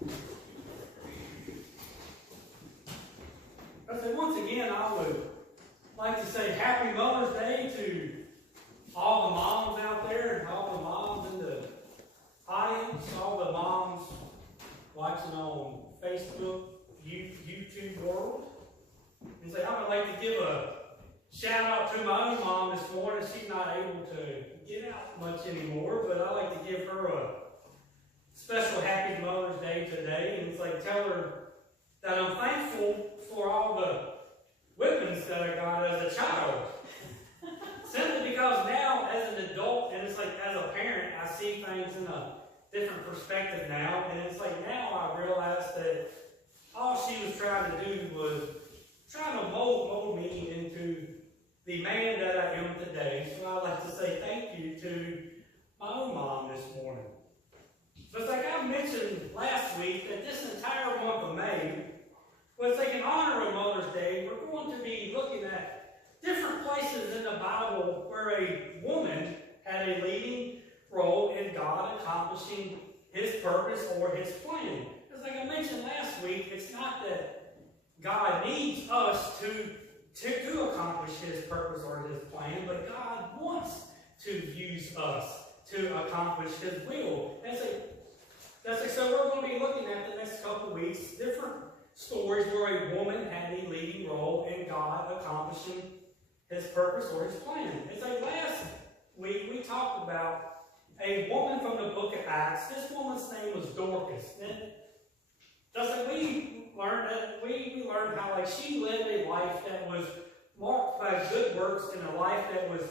So once again, I would like to say Happy Mother's Day to all the moms out there, and all the moms in the audience, all the moms watching on Facebook, YouTube world. And so I would like to give a shout out to my own mom this morning. She's not able to get out much anymore, but I'd like to give her a special Happy Mother's Day today. And it's like tell her that I'm thankful for all the whippings that I got as a child. Simply because now, as an adult, and it's like as a parent, I see things in a different perspective now. And it's like now I realize that all she was trying to do was trying to mold me into the man that I am today. So I'd like to say thank you to my own mom this morning. But like I mentioned last week, that this entire month of May was like in honor of Mother's Day. We're going to be looking at different places in the Bible where a woman had a leading role in God accomplishing His purpose or His plan. Because like I mentioned last week, it's not that God needs us to accomplish His purpose or His plan, but God wants to use us to accomplish His will. So we're going to be looking at the next couple weeks different stories where a woman had a leading role in God accomplishing His purpose or His plan. It's like last week we talked about a woman from the book of Acts. This woman's name was Dorcas. And just like we learned how like she lived a life that was marked by good works and a life that was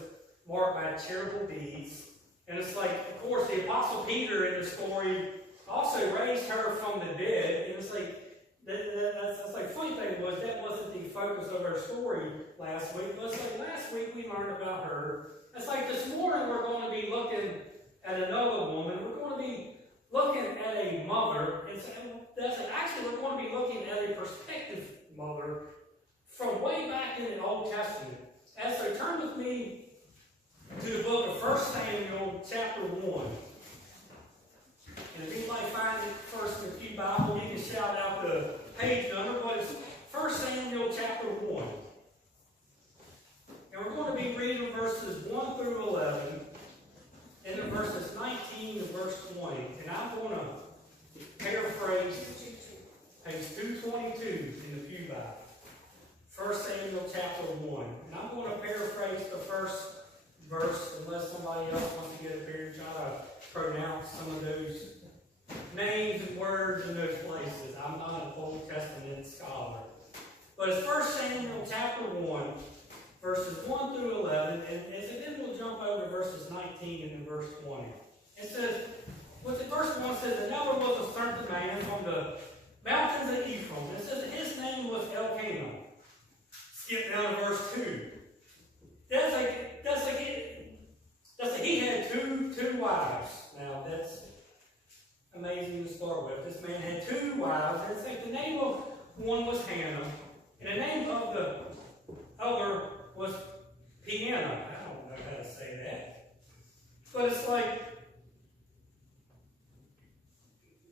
marked by charitable deeds. And it's like, of course, the Apostle Peter in the story also raised her from the dead. And it's like, that's like funny thing was that wasn't the focus of our story last week. But it's like last week we learned about her. It's like this morning we're going to be looking at another woman. We're going to be looking at a mother. Actually, we're going to be looking at a prospective mother from way back in the Old Testament. So turn with me to the book of 1 Samuel chapter 1. And if anybody finds it first in the Pew Bible, you can shout out the page number, but it's 1 Samuel chapter 1. And we're going to be reading verses 1 through 11, and then verses 19 to verse 20. And I'm going to paraphrase page 222 in the Pew Bible. 1 Samuel chapter 1. And I'm going to paraphrase the first verse, unless somebody else wants to get up here and try to pronounce some of those names and words in those places. I'm not an Old Testament scholar. But it's 1 Samuel chapter 1, verses 1 through 11, and then we'll jump over to verses 19 and then verse 20. It says, what the first one says, and now there was a certain man from the mountains of Ephraim. It says that his name was Elkanah. Skip down to verse 2. That's like he had two wives. Now that's amazing to start with. This man had two wives. And it's like the name of one was Hannah, and the name of the other was Peninnah. I don't know how to say that. But it's like,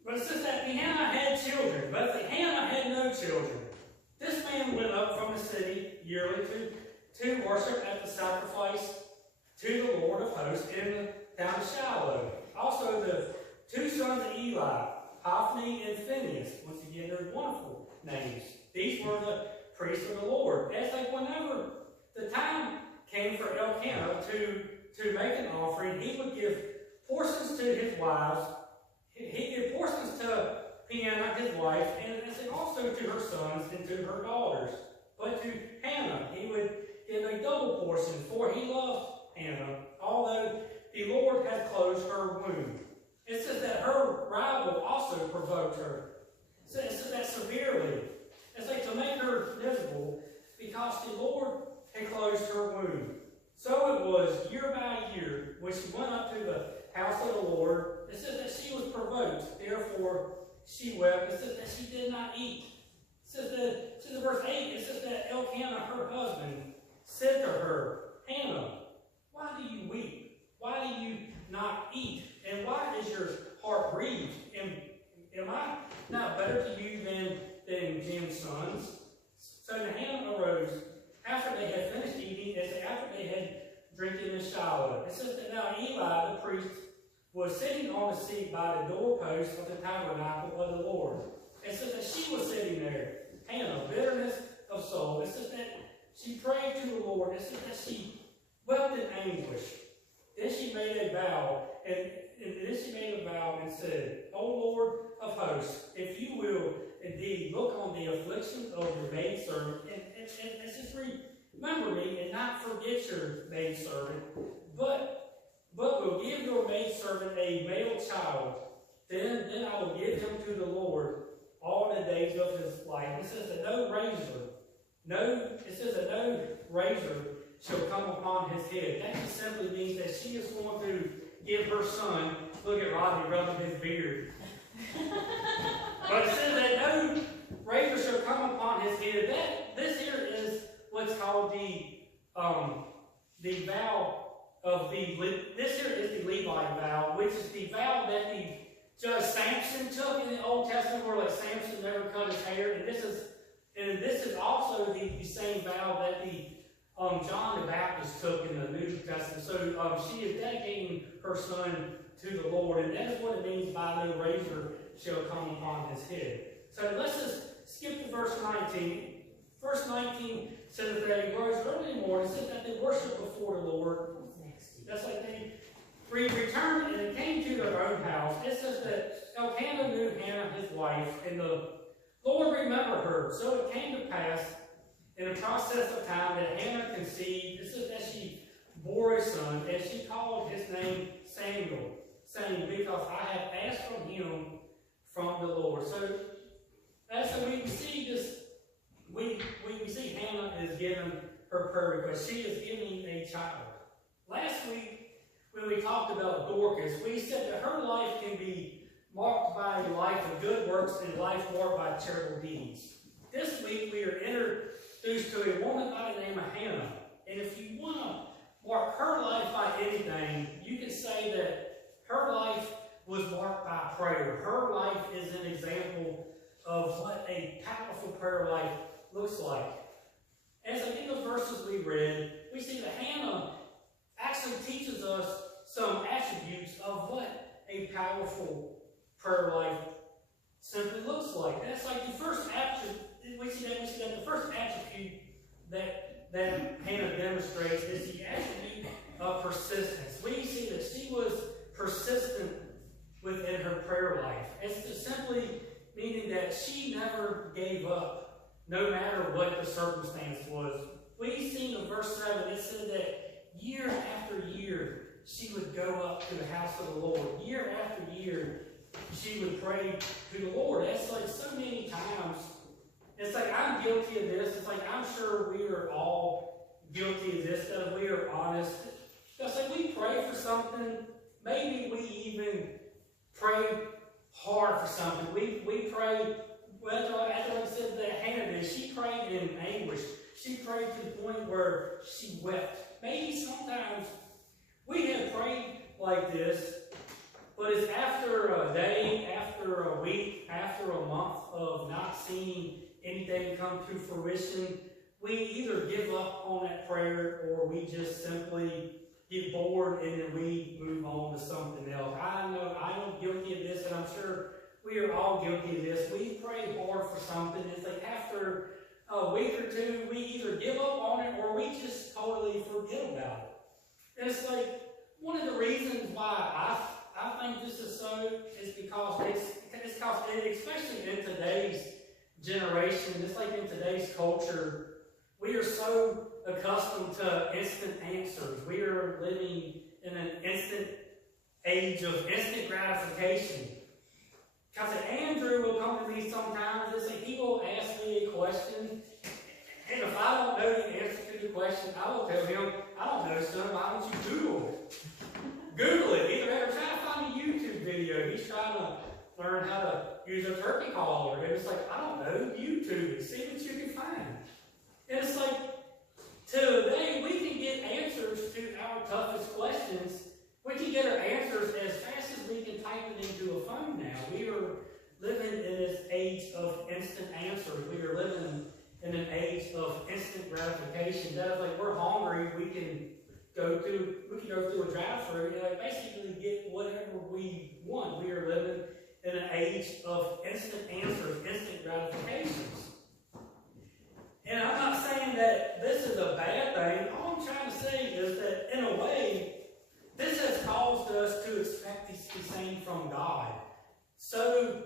but it says that Peninnah had children, but Hannah had no children. This man went up from the city yearly to worship at the sacrifice to the Lord of hosts in the town of Shiloh. Also the two sons of Eli, Hophni and Phinehas. Once again, they're wonderful names. These were the priests of the Lord. And it's like whenever the time came for Elkanah to make an offering, he would give portions to his wives. He'd give portions to Peninnah, his wife, and also to her sons and to her daughters. But to Hannah, he would give a double portion, for he loved Hannah, although the Lord had closed her womb. It says that her rival also provoked her. It says that severely. It's like to make her miserable because the Lord had closed her womb. So it was year by year when she went up to the house of the Lord. It says that she was provoked, therefore she wept. It says that she did not eat. It says in verse 8, it says that Elkanah, her husband, said to her, Hannah, why do you weep? Why do you not eat? And why is your heart grieved? Am I sons. So the Hannah arose after they had finished eating, as after they had drinking in Shiloh. It says that now Eli, the priest, was sitting on the seat by the doorpost of the tabernacle of the Lord. It says that she was sitting there, Hannah, bitterness of soul. It says that she prayed to the Lord. It says that she wept in anguish. Then she made a vow, and said, O Lord of hosts, if you will indeed look on the affliction of your maidservant, and just remember me and not forget your maidservant, but will give your maidservant a male child, then I will give him to the Lord all the days of his life. It says that no razor shall come upon his head. That just simply means that she is going to give her son, look at Rodney rubbing his beard. But it says that no razor shall come upon his head. This here is what's called the vow of this here is the Levite vow, which is the vow that the judge Samson took in the Old Testament, where like Samson never cut his hair, and this is also the same vow that the John the Baptist took in the New Testament. So she is dedicating her son to the Lord, and that is what it means by no razor shall come upon his head. So let's just skip to verse 19. Verse 19 says that they rose early in the morning. It says that they worshiped before the Lord. That's like they returned and they came to their own house. It says that Elkanah knew Hannah, his wife, and the Lord remembered her. So it came to pass in the process of time that Hannah conceived. It says that she bore a son, and she called his name Samuel, saying, because I have asked from him from the Lord. So we see this. We see Hannah is given her prayer request. She is giving a child. Last week, when we talked about Dorcas, we said that her life can be marked by a life of good works and a life marked by charitable deeds. This week, we are introduced to a woman by the name of Hannah. And if you want to mark her life by anything, you can say that her life was marked by prayer. Her life is an example of what a powerful prayer life looks like. As in the verses we read, we see that Hannah actually teaches us some attributes of what a powerful prayer life simply looks like. That's like the first attribute. We see that the first attribute that Hannah demonstrates is the attribute of persistence. We see that she was persistent within her prayer life. It's just simply meaning that she never gave up, no matter what the circumstance was. We see in verse 7, it said that year after year, she would go up to the house of the Lord. Year after year, she would pray to the Lord. That's like so many times. It's like I'm guilty of this. It's like I'm sure we are all guilty of this, that if we are honest. It's like we pray for something. Maybe we even pray hard for something. We pray, well, as I said that Hannah did, she prayed in anguish. She prayed to the point where she wept. Maybe sometimes we have prayed like this, but it's after a day, after a week, after a month of not seeing anything come to fruition, we either give up on that prayer or we just simply get bored and then we move on to something else. I know I'm guilty of this, and I'm sure we are all guilty of this. We pray hard for something. It's like after a week or two, we either give up on it or we just totally forget about it. And it's like one of the reasons why I think this is so is because especially in today's generation, just like in today's culture, we are so accustomed to instant answers. We are living in an instant age of instant gratification. Because Andrew will come to me sometimes and say, he will ask me a question, and if I don't know the answer to the question, I will tell him, I don't know, son, why don't you Google it? Google it. Either try to find a YouTube video. He's trying to learn how to use a turkey caller. And it's like, I don't know, YouTube it. See what you can find. And it's like, today we can get answers to our toughest questions. We can get our answers as fast as we can type it into a phone now. We are living in this age of instant answers. We are living in an age of instant gratification. That is, like, we're hungry, we can go through a drive-through and, like, basically get whatever we want. We are living in an age of instant answers, instant gratifications. And I'm not saying that this is a bad thing. All I'm trying to say is that, in a way, this has caused us to expect the same from God. So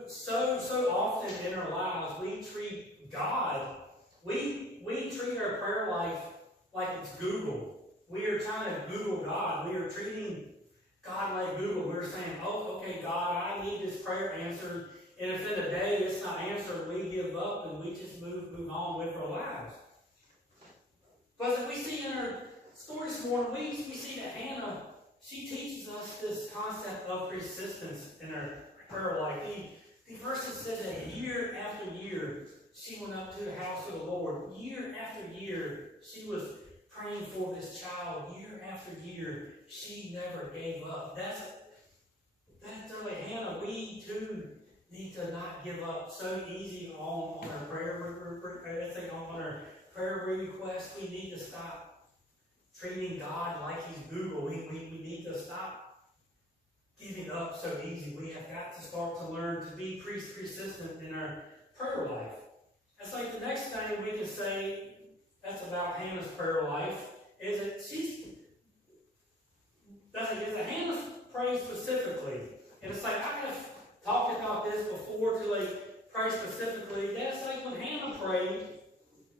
often in our lives, we treat God, we treat our prayer life like it's Google. We are trying to Google God. We are treating God like Google. We're saying, oh, okay, God, I need this prayer answered. And if in a day it's not answered, we give up and we just move on with our lives. But as we see in our story this morning, we see that Hannah, she teaches us this concept of persistence in her prayer life. The verses said that year after year, she went up to the house of the Lord. Year after year, she was praying for this child. Year after year, she never gave up. That's really Hannah. We too need to not give up so easy on our on our prayer request. We need to stop treating God like He's Google. We need to stop giving up so easy. We have got to start to learn to be persistent in our prayer life. It's like the next thing we can say that's about Hannah's prayer life is that Hannah prays specifically. And it's like, I have talked about this before, to like pray specifically. That's like when Hannah prayed,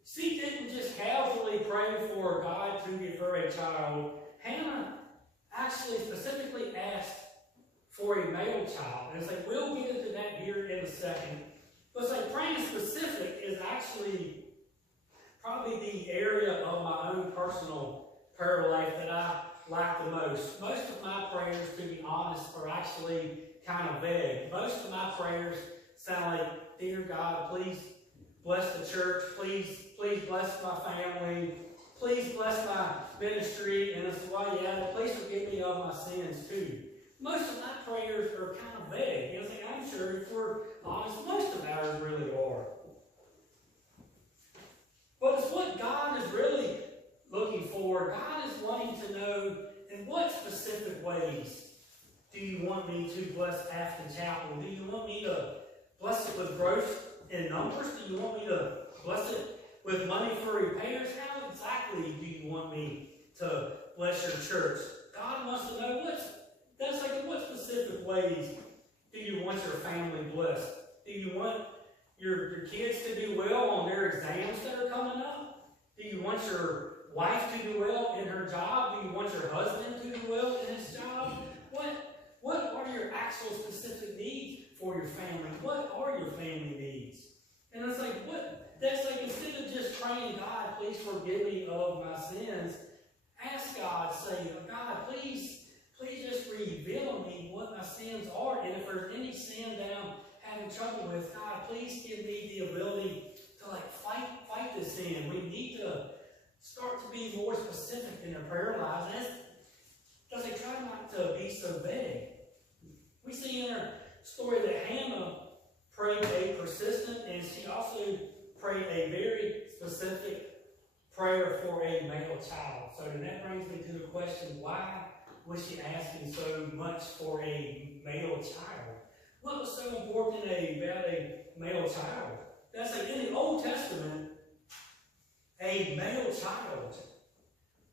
she didn't just casually pray for God to give her a child. Hannah actually specifically asked for a male child. And it's like, we'll get into that here in a second. But it's like praying specific is actually probably the area of my own personal prayer life that I like the most. Most of my prayers, to be honest, are actually kind of vague. Most of my prayers sound like, dear God, please bless the church. Please bless my family. Please bless my ministry. And it's like, yeah, please forgive me of my sins too. Most of my prayers are kind of vague. You know, I'm sure if we're honest, most of ours really are. But it's what God is really looking for. God is wanting to know, in what specific ways do you want me to bless Afton Chapel? Do you want me to bless it with growth in numbers? Do you want me to bless it with money for repairs? How exactly do you want me to bless your church? God wants to know what specific ways do you want your family blessed? Do you want your kids to do well on their exams that are coming up? Do you want your wife to do well in her job? Do you want your husband to do well in his job? What are your actual specific needs for your family? What are your family needs? And it's like, instead of just praying, God, please forgive me of my sins, ask God, say, God, please just reveal me what my sins are. And if there's any sin that I'm having trouble with, God, please give me the ability to fight this sin. We need to start to be more specific in our prayer lives. Because they try not to be so vague. We see in our story that Hannah prayed a persistent, and she also prayed a very specific prayer for a male child. So then that brings me to the question, why was she asking so much for a male child? What was so important about a male child? That's like in the Old Testament, a male child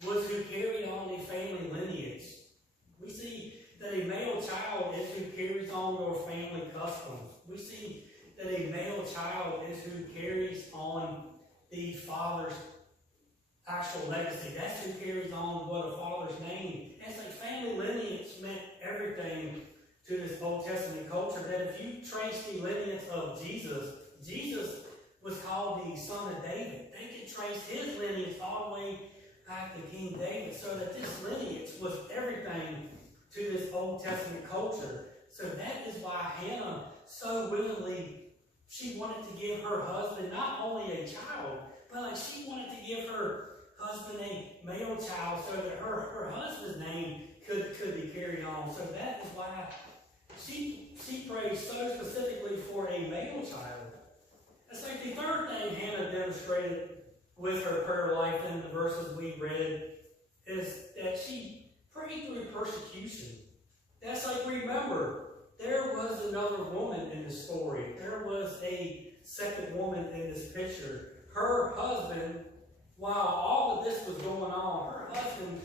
was who carried on the family lineage. We see that a male child is who carries on your family customs. We see that a male child is who carries on the father's actual legacy. That's who carries on what a father's name. And it's like family lineage meant everything to this Old Testament culture, that if you trace the lineage of Jesus was called the son of David. They could trace his lineage all the way back to King David, so that this lineage was everything to this Old Testament culture. So that is why Hannah so willingly, she wanted to give her husband not only a child, but she wanted to give her husband a male child so that her husband's name could be carried on. So that is why she prayed so specifically for a male child. It's like the third thing Hannah demonstrated with her prayer life in the verses we read is that she prayed through persecution. That's like, remember, there was another woman in the story. There was a second woman in this picture. Her husband, while all of this was going on, her husband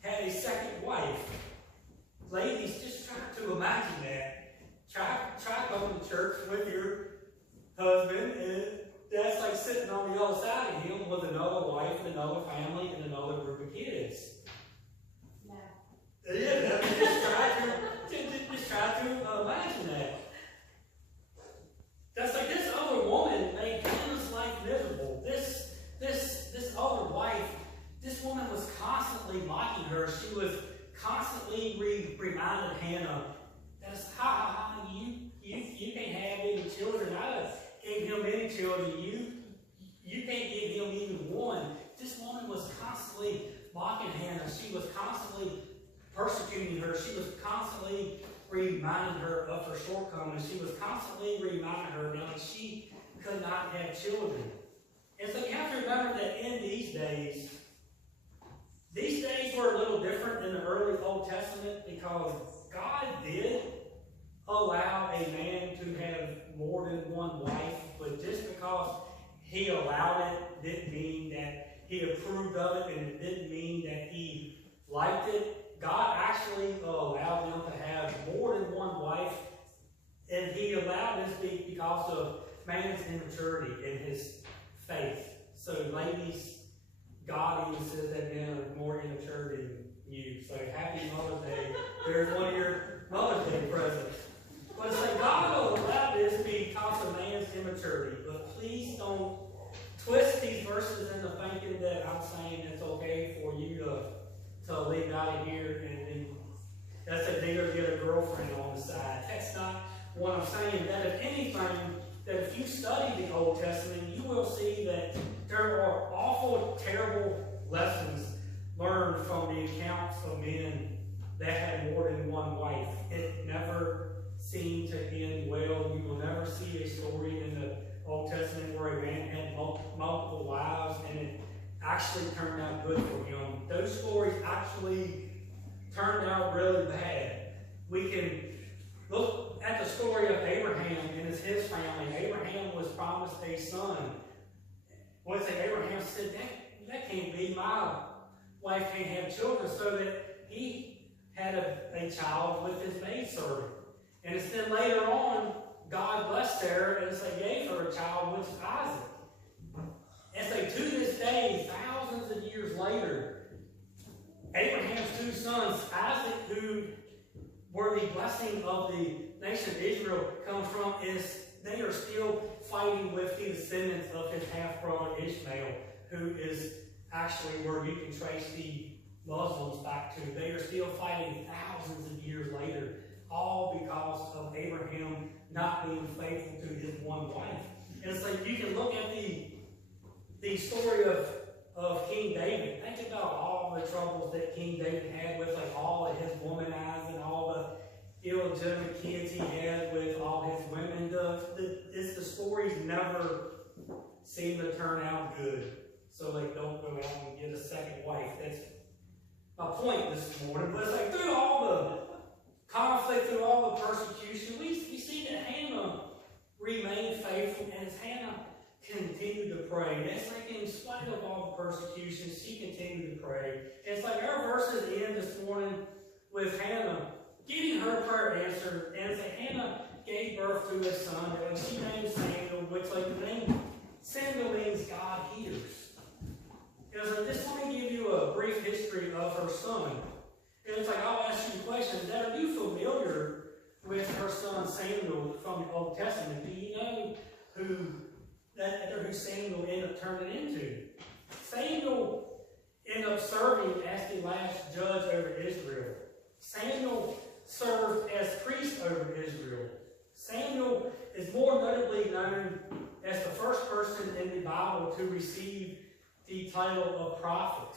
had a second wife. Ladies, just try to imagine that. Try going to church with your husband, and that's like sitting on the other side of him with another wife and another family and another group of kids. No. Yeah, just try to imagine that. That's like this other woman made Hannah's life miserable. This other wife, this woman was constantly mocking her. She was constantly reminding Hannah, that's how you can't have any children. I gave him many children. You can't give him even one. This woman was constantly mocking Hannah. She was constantly persecuting her. She was constantly reminding her of her shortcomings. She was constantly reminding her that she could not have children. And so you have to remember that in these days were a little different in the early Old Testament because God did allow a man to have more than one wife, but just because he allowed it didn't mean that he approved of it, and it didn't mean that he liked it. God actually allowed them to have more than one wife, and he allowed this because of man's immaturity in his faith. So ladies, God even says that men are more immature than you. So happy Mother's Day. There's one of your Mother's Day presents. But it's like God will allow this because of man's immaturity. But please don't twist these verses into thinking that I'm saying it's okay for you to leave out of here and that's a digger get a girlfriend on the side. That's not what I'm saying. That if anything, that if you study the Old Testament, you will see that there are awful, terrible lessons learned from the accounts of men that had more than one wife. It never seemed to end well. You will never see a story in the Old Testament where a man had multiple wives and it actually turned out good for him. Those stories actually turned out really bad. We can look at the story of Abraham and his family. Abraham was promised a son. Once Abraham said, that can't be. My wife can't have children, so that he had a child with his maidservant. And it's then later on, God blessed Sarah and so gave her a child, which is Isaac. And so to this day, thousands of years later, Abraham's two sons, Isaac, who where the blessing of the nation of Israel comes from, is they are still fighting with the descendants of his half-brother Ishmael, who is actually where you can trace the Muslims back to. They are still fighting thousands of years later, all because of Abraham not being faithful to his one wife. And it's like you can look at the story of King David. Think about all the troubles that King David had with like all of his womanizing, all the illegitimate kids he had with all his women. The stories never seem to turn out good. So like don't go out and get a second wife. That's my point this morning. But it's like through all the conflict, through all the persecution, we see that Hannah remained faithful, and as Hannah continued to pray. And it's like in spite of all the persecution, she continued to pray. And it's like our verses end this morning with Hannah getting her prayer answered. And it's like Hannah gave birth to a son, and she named Samuel, which like the name Samuel means God hears. And it's like, just let me give you a brief history of her son. And it's like, I'll ask you a question. Are you familiar with her son Samuel from the Old Testament? Do you know who Samuel ended up turning into? Samuel ended up serving as the last judge over Israel. Samuel served as priest over Israel. Samuel is more notably known as the first person in the Bible to receive the title of prophet.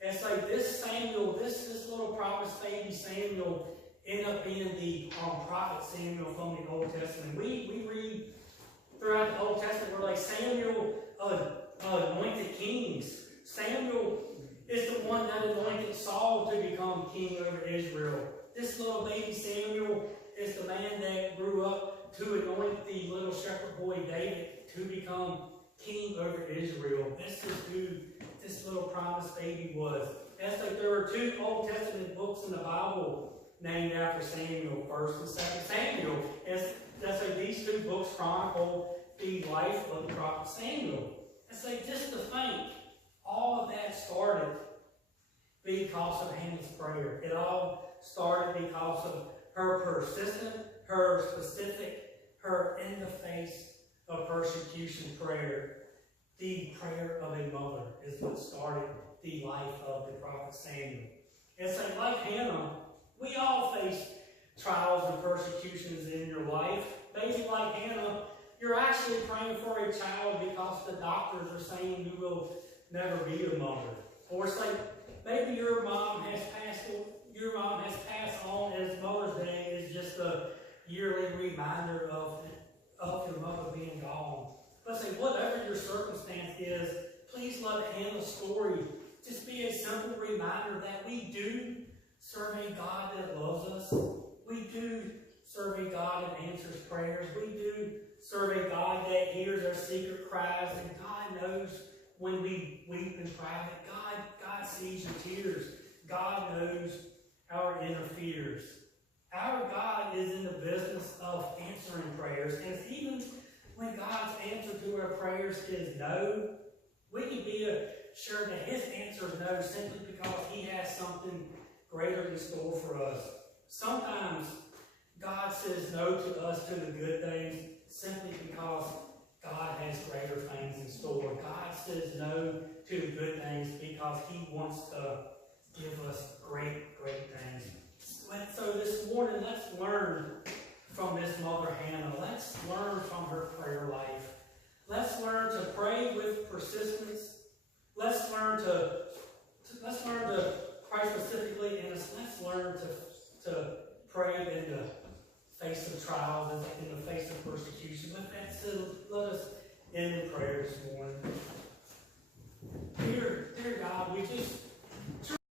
And it's like this Samuel, this little prophet baby Samuel, ended up being the prophet Samuel from the Old Testament. We read throughout the Old Testament were like Samuel anointed kings. Samuel is the one that anointed Saul to become king over Israel. This little baby Samuel is the man that grew up to anoint the little shepherd boy David to become king over Israel. This is who this little promised baby was. That's like there are 2 Old Testament books in the Bible named after Samuel, 1st and 2nd Samuel. That's like these 2 books chronicle the life of the prophet Samuel. It's like just to think, all of that started because of Hannah's prayer. It all started because of her persistent, her specific, her in the face of persecution prayer. The prayer of a mother is what started the life of the prophet Samuel. It's like Hannah, we all face trials and persecutions in your life. Maybe like Hannah, you're actually praying for a child because the doctors are saying you will never be a mother. Or it's like maybe your mom has passed on, as Mother's Day is just a yearly reminder of your mother being gone. But say, whatever your circumstance is, please let Hannah's story just be a simple reminder that we do serve a God that loves us. We do serve a God that answers prayers. We do serve a God that hears our secret cries. And God knows when we weep in private. God sees your tears. God knows our inner fears. Our God is in the business of answering prayers. And even when God's answer to our prayers is no, we can be sure that His answer is no simply because He has something greater in store for us. Sometimes God says no to us to the good things simply because God has greater things in store. God says no to the good things because He wants to give us great, great things. So this morning, let's learn from this mother Hannah. Let's learn from her prayer life. Let's learn to pray with persistence. Let's learn to pray specifically, and let's learn to pray in the face of trials and in the face of persecution. With that said, let us end in prayer this morning. Dear God, we just